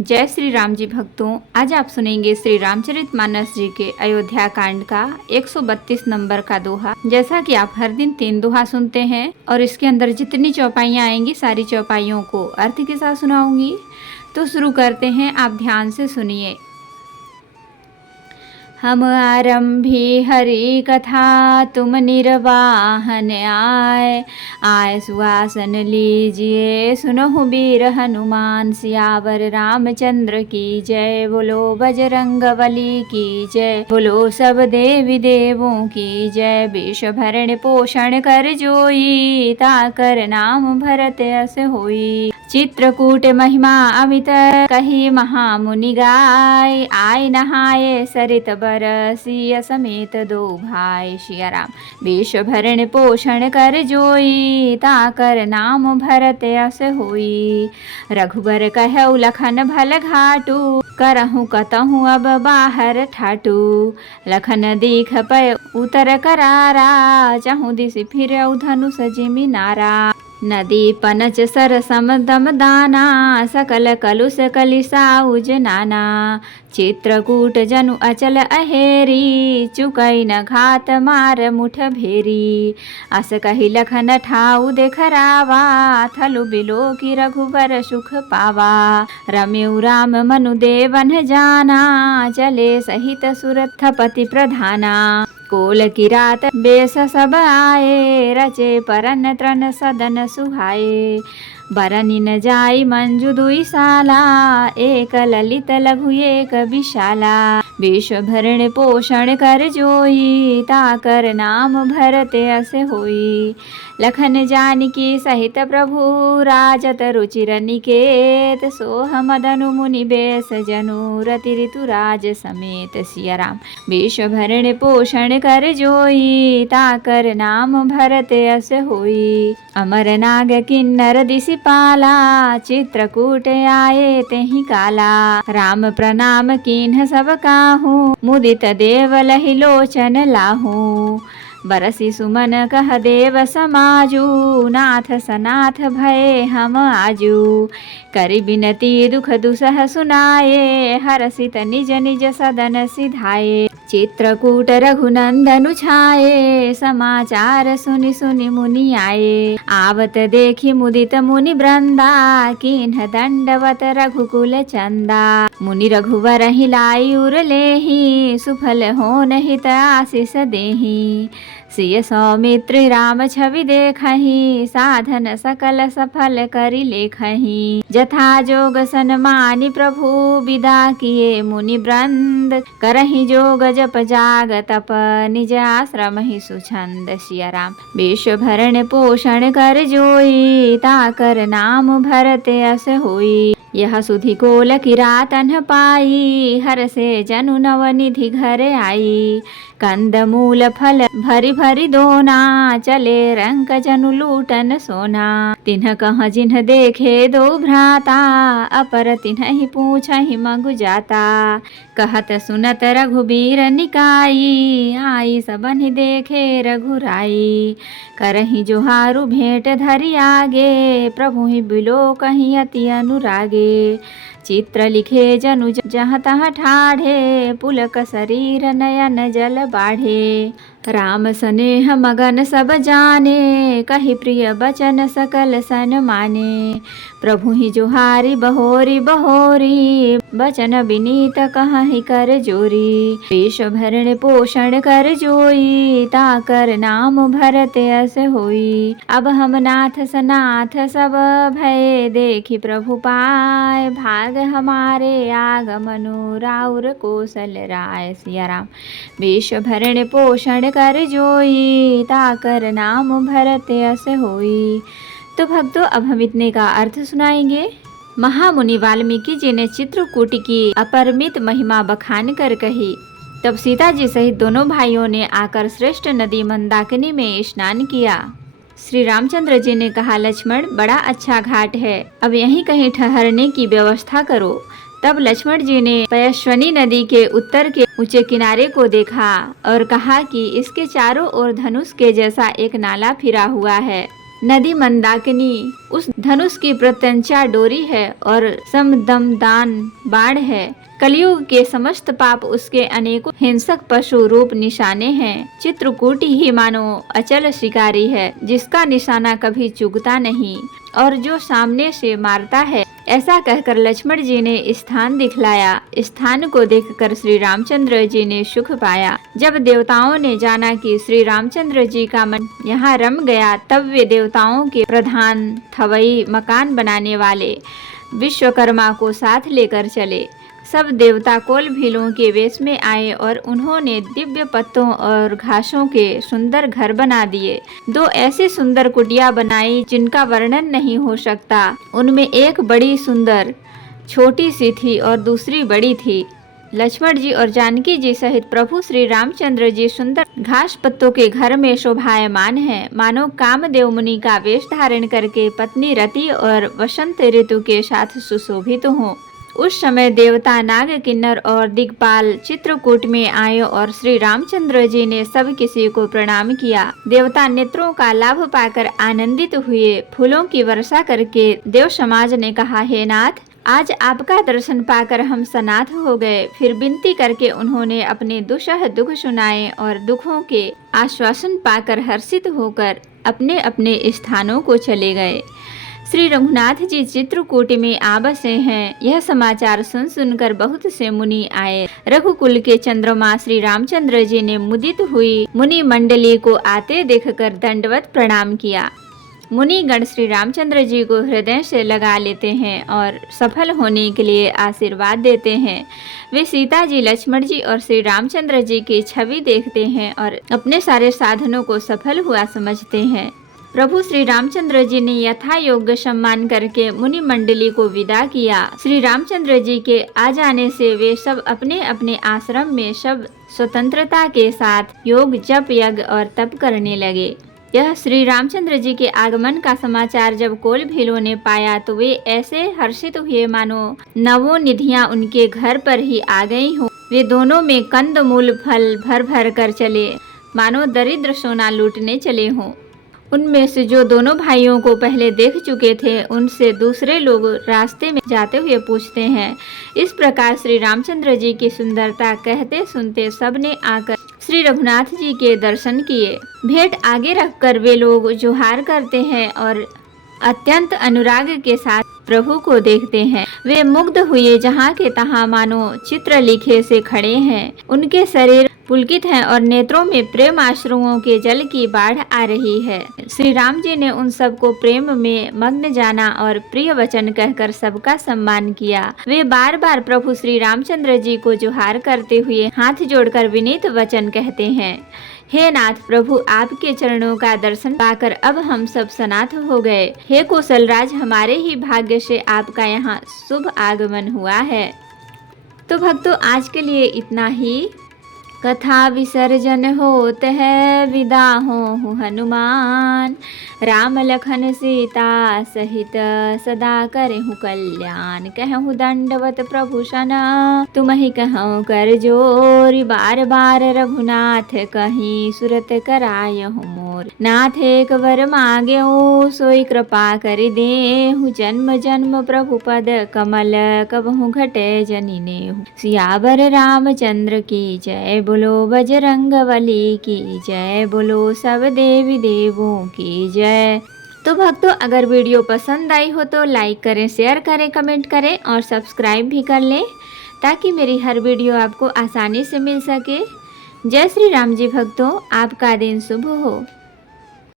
जय श्री राम जी भक्तों, आज आप सुनेंगे श्री रामचरितमानस जी के अयोध्या कांड का 132 नंबर का दोहा। जैसा कि आप हर दिन 3 दोहा सुनते हैं और इसके अंदर जितनी चौपाइयाँ आएंगी सारी चौपाइयों को अर्थ के साथ सुनाऊंगी। तो शुरू करते हैं, आप ध्यान से सुनिए। हम आरंभी हरि कथा तुम निर्वाहन आय सुहासन लीजिए सुनहु वीर हनुमान सियावर रामचंद्र की जय। बोलो बजरंगबली की जय, बोलो सब देवी देवों की जय। विष भरण पोषण कर जोई ताकर नाम भरत अस होई। चित्रकूट महिमा अमित कही महामुनि गाय आय नहाए सरित बरसिया समेत दो भाई। सिया राम। विष भरण पोषण कर जोई ताकर नाम भरत अस होई। रघुबर कहउ लखन भल घाटू करहु कतहु अब बाहर ठाटू। लखन दीख पय उतर करारा चहु दिस फिर धनुष जिमि नारा। नदी पनच सर समदम दाना सकल कलुष कलिसाउज नाना। चित्रकूट जनु अचल अहेरी चुकई न घात मार मुठ भेरी। अस कही लखन ठाऊ देखरावा थलु बिलो की रघुबर सुख पावा। रम्यु राम मनु देवन जाना चले सहित सुरथपति प्रधाना। कोल की रात बेस सब आए रचे परन त्रन सदन सुहाए। बरनि न जाई मंजु दुई साला एक ललित लघु एक विशाला। विष भरण पोषण कर जोई ताकर नाम भरत अस होई। लखन जानकी सहित प्रभु राजत रुचिर निकेत। सोह मदनु मुनि बेस जनु रति ऋतुराज समेत। सिया राम। विष भरण पोषण कर जोई ताकर नाम भरत अस होई। अमर नाग किन्नर दिसि पाला चित्रकूट आए तेहि काला। राम प्रणाम कीन्ह सब काहू मुदित देव लहि लोचन लाहू। बरसी सुमन कह देव समाजू नाथ सनाथ भये हम आजू। करि बिनती दुख दुसह सुनाए हरसित निज निज सदन सिधाए। चित्रकूट रघुनंदनु छाये समाचार सुनि सुनि मुनि आए। आवत देखि मुदित मुनि वृंदा कीन्ह दंडवत रघुकुल चंदा। मुनि रघुवर हिलाई उर लेहि सुफल होन हित आशीष देहि। सिय सौमित्र राम छवि देखहि साधन सकल सफल करि लेखहि। जथा जोग सन्मानि प्रभु विदा किए मुनि वृंद। करहि जोग जप जाग तप निज आश्रम ही सुछंद। सिया राम। विष भरण पोषण कर जोई ताकर नाम भरत अस होई। यह सुधि कोल की रातन पाई हर से जनु नवनिधि घर आई। कंद मूल फल भरी भरी दोना चले रंक जनु लूटन सोना। तिन्ह कह जिन्ह देखे दो भ्राता अपर तिन्ह ही पूछहि मगु जाता। कहत सुनत रघुबीर निकाई आई सबन ही देखे रघुराई। करहि जोहारु भेंट धरि आगे प्रभु ही बिलो कहीं अति अनुरागे। चित्र लिखे जनु जहाँ तहाँ ठाढ़े पुलक शरीर नयन जल बाढ़े। राम स्नेह मगन सब जाने कहि प्रिय बचन सकल सन माने। प्रभु ही जोहारी बहोरी बहोरी बचन विनीत कहि कर जोरी। विष भरण पोषण कर जोई ताकर नाम भरत अस होई। अब हम नाथ सनाथ सब भय देखि प्रभु पाय। भाग हमारे आगमनु राउर कौशल राय। सिया राम। विष भरण पोषण कर जोई ताकर नाम भरत अस होई। तो भक्तों, अब हम इतने का अर्थ सुनाएंगे। महामुनि वाल्मीकि जी ने चित्रकूट की अपरिमित महिमा बखान कर कही। तब सीता जी सहित दोनों भाइयों ने आकर श्रेष्ठ नदी मंदाकिनी में स्नान किया। श्री रामचंद्र जी ने कहा, लक्ष्मण, बड़ा अच्छा घाट है, अब यहीं कहीं ठहरने की व्यवस्था करो। तब लक्ष्मण जी ने पयस्विनी नदी के उत्तर के ऊंचे किनारे को देखा और कहा कि इसके चारों ओर धनुष के जैसा एक नाला फिरा हुआ है। नदी मंदाकिनी उस धनुष की प्रत्यंचा डोरी है और समदमदान बाण है। कलयुग के समस्त पाप उसके अनेकों हिंसक पशु रूप निशाने हैं। चित्रकूट ही मानो अचल शिकारी है, जिसका निशाना कभी चूकता नहीं और जो सामने से मारता है। ऐसा कहकर लक्ष्मण जी ने स्थान दिखलाया। स्थान को देखकर श्री रामचंद्र जी ने सुख पाया। जब देवताओं ने जाना कि श्री रामचंद्र जी का मन यहाँ रम गया, तब वे देवताओं के प्रधान थवई मकान बनाने वाले विश्वकर्मा को साथ लेकर चले। सब देवता कोल भीलों के वेश में आए और उन्होंने दिव्य पत्तों और घासों के सुंदर घर बना दिए। दो ऐसी सुंदर कुटिया बनाई जिनका वर्णन नहीं हो सकता। उनमें एक बड़ी सुंदर छोटी सी थी और दूसरी बड़ी थी। लक्ष्मण जी और जानकी जी सहित प्रभु श्री रामचंद्र जी सुंदर घास पत्तों के घर में शोभायमान हैं, मानो कामदेव मुनि का वेश धारण करके पत्नी रति और वसंत ऋतु के साथ सुशोभित हों। उस समय देवता नाग किन्नर और दिग्पाल चित्रकूट में आए और श्री रामचंद्र जी ने सब किसी को प्रणाम किया। देवता नेत्रों का लाभ पाकर आनंदित हुए। फूलों की वर्षा करके देव समाज ने कहा, हे नाथ, आज आपका दर्शन पाकर हम सनाथ हो गए। फिर विनती करके उन्होंने अपने दुसह दुख सुनाए और दुखों के आश्वासन पाकर हर्षित होकर अपने अपने स्थानों को चले गए। श्री रघुनाथ जी चित्रकूट में आ बसे हैं। यह समाचार सुन सुनकर बहुत से मुनि आए। रघुकुल के चंद्रमा श्री रामचंद्र जी ने मुदित हुई मुनि मंडली को आते देखकर दंडवत प्रणाम किया। मुनि गण श्री रामचंद्र जी को हृदय से लगा लेते हैं और सफल होने के लिए आशीर्वाद देते हैं। वे सीता जी, लक्ष्मण जी और श्री रामचंद्र जी की छवि देखते हैं और अपने सारे साधनों को सफल हुआ समझते हैं। प्रभु श्री रामचंद्र जी ने यथा योग्य सम्मान करके मुनि मंडली को विदा किया। श्री रामचंद्र जी के आ जाने से वे सब अपने अपने आश्रम में सब स्वतंत्रता के साथ योग, जप, यज्ञ और तप करने लगे। यह श्री रामचंद्र जी के आगमन का समाचार जब कोल भीलों ने पाया तो वे ऐसे हर्षित हुए मानो नवों निधियां उनके घर पर ही आ गई हों। वे दोनों में कंद मूल फल भर भर कर चले, मानो दरिद्र सोना लूटने चले हों। उनमें से जो दोनों भाइयों को पहले देख चुके थे, उनसे दूसरे लोग रास्ते में जाते हुए पूछते हैं। इस प्रकार श्री रामचंद्र जी की सुंदरता कहते सुनते सबने आकर श्री रघुनाथ जी के दर्शन किए। भेंट आगे रखकर वे लोग जोहार करते हैं और अत्यंत अनुराग के साथ प्रभु को देखते हैं। वे मुग्ध हुए, जहाँ के तहाँ मानो चित्र लिखे से खड़े हैं। उनके शरीर पुलकित हैं और नेत्रों में प्रेम आश्रुओं के जल की बाढ़ आ रही है। श्री राम जी ने उन सबको प्रेम में मग्न जाना और प्रिय वचन कहकर सबका सम्मान किया। वे बार बार प्रभु श्री रामचंद्र जी को जोहार करते हुए हाथ जोड़कर विनीत वचन कहते हैं। हे नाथ प्रभु, आपके चरणों का दर्शन पाकर अब हम सब सनाथ हो गए। हे कौशलराज, हमारे ही भाग्य से आपका यहाँ शुभ आगमन हुआ है। तो भक्तों, आज के लिए इतना ही। कथा विसर्जन होत है, विदा हो हनुमान। राम लखन सीता सहित सदा करहु कल्याण। कहूँ दंडवत प्रभु सना, तुम ही कहूँ कर जोर। बार बार रघुनाथ कहीं सुरत करायहु मोर। नाथ एक वर मांगेहु, सोई कृपा कर देहु। जन्म जन्म प्रभु पद कमल, कबहु घटे जनि नेहु। सियावर रामचंद्र की जय, बोलो बजरंगबली की जय, बोलो सब देवी देवों की जय। तो भक्तों, अगर वीडियो पसंद आई हो तो लाइक करें, शेयर करें, कमेंट करें और सब्सक्राइब भी कर लें, ताकि मेरी हर वीडियो आपको आसानी से मिल सके। जय श्री राम जी भक्तों, आपका दिन शुभ हो।